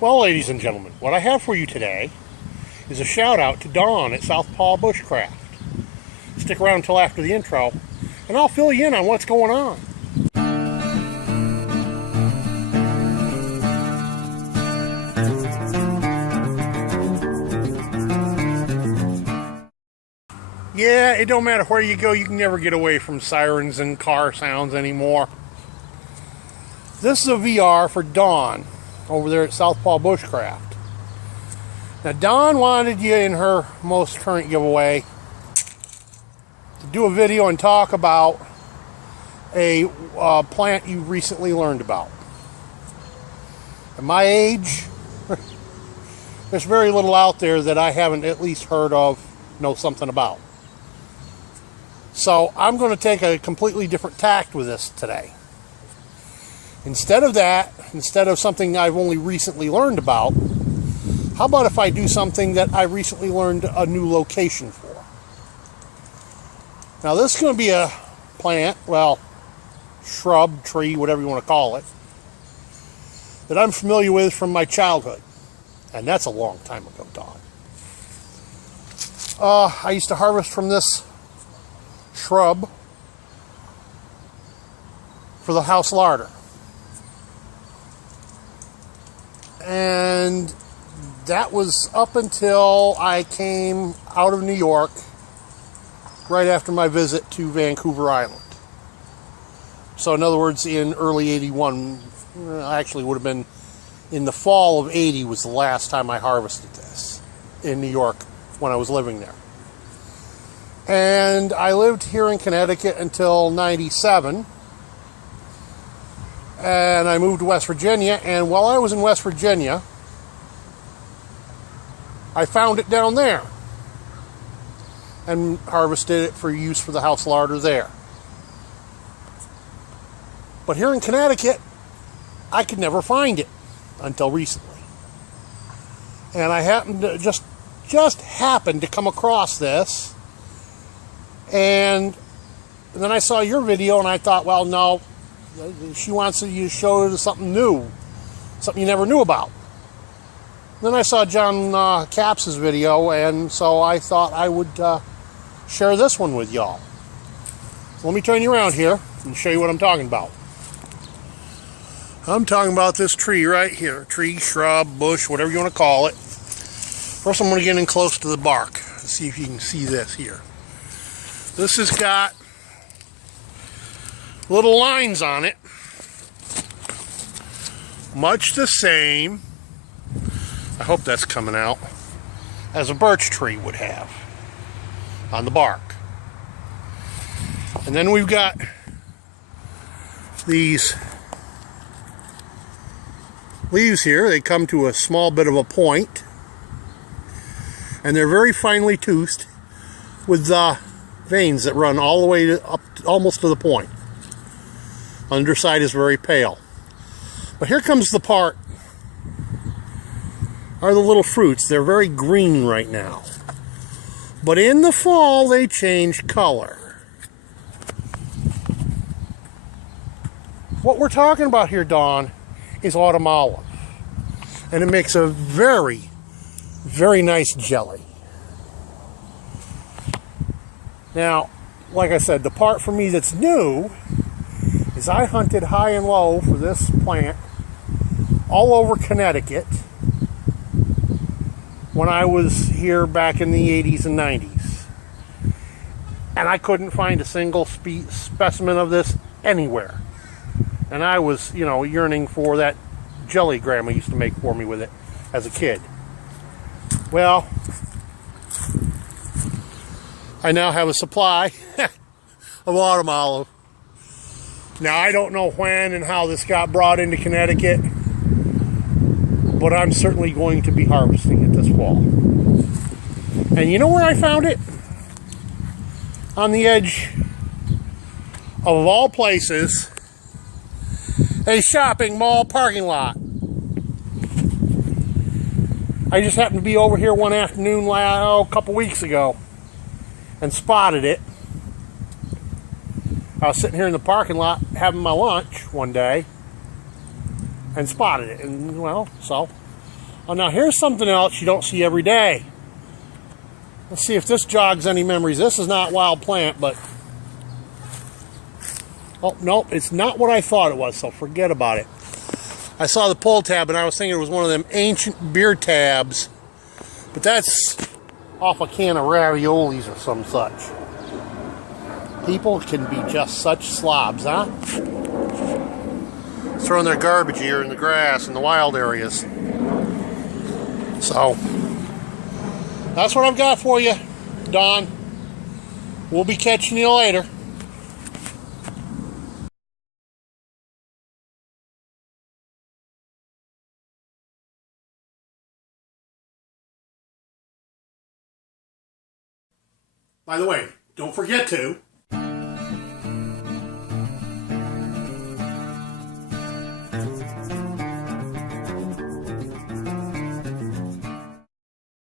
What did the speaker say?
Well, ladies and gentlemen, what I have for you today is a shout out to Dawn at South Paw Bushcraft. Stick around until after the intro, and I'll fill you in on what's going on. Yeah, it don't matter where you go, you can never get away from sirens and car sounds anymore. This is a VR for Dawn over there at South Paw Bushcraft. Now, Dawn wanted you in her most current giveaway to do a video and talk about a plant you recently learned about. At my age, there's very little out there that I haven't at least heard of, know something about. So I'm going to take a completely different tact with this today. Instead of that, instead of something I've only recently learned about, how about if I do something that I recently learned a new location for? Now this is going to be a plant, well, shrub, tree, whatever you want to call it, that I'm familiar with from my childhood. And that's a long time ago, Dawn. I used to harvest from this shrub for the house larder. And that was up until I came out of New York right after my visit to Vancouver Island. So in other words, in early 81, actually would have been in the fall of 80 was the last time I harvested this in New York when I was living there. And I lived here in Connecticut until 97. And I moved to West Virginia, and while I was in West Virginia, I found it down there and harvested it for use for the house larder there. But here in Connecticut, I could never find it until recently. And I happened to just happened to come across this. And then I saw your video and I thought, well, no, she wants you to show her something new, something you never knew about. Then I saw John Capps' video, and so I thought I would share this one with y'all. So let me turn you around here and show you what I'm talking about. I'm talking about this tree right here. Tree, shrub, bush, whatever you want to call it. First I'm going to get in close to the bark. Let's see if you can see this here. This has got little lines on it, much the same, I hope that's coming out, as a birch tree would have on the bark. And then we've got these leaves here. They come to a small bit of a point, and they're very finely toothed with the veins that run all the way up almost to the point. Underside is very pale. But here comes the part, are the little fruits. They're very green right now. But in the fall, they change color. What we're talking about here, Dawn, is autumn olive. And it makes a very, very nice jelly. Now, like I said, the part for me that's new is I hunted high and low for this plant all over Connecticut when I was here back in the 80s and 90s. And I couldn't find a single specimen of this anywhere. And I was, yearning for that jelly Grandma used to make for me with it as a kid. Well, I now have a supply of autumn olive. Now, I don't know when and how this got brought into Connecticut, but I'm certainly going to be harvesting it this fall. And you know where I found it? On the edge of all places, a shopping mall parking lot. I just happened to be over here one afternoon a couple weeks ago and spotted it. I was sitting here in the parking lot having my lunch one day and spotted it. And, well, so Oh, now here's something else you don't see every day. Let's see if this jogs any memories. This is not wild plant, but... Oh, nope, it's not what I thought it was, so forget about it. I saw the pull tab, and I was thinking it was one of them ancient beer tabs. But that's off a can of raviolis or some such. People can be just such slobs, huh? Throwing their garbage here in the grass in the wild areas. So, that's what I've got for you, Don. We'll be catching you later. By the way, don't forget to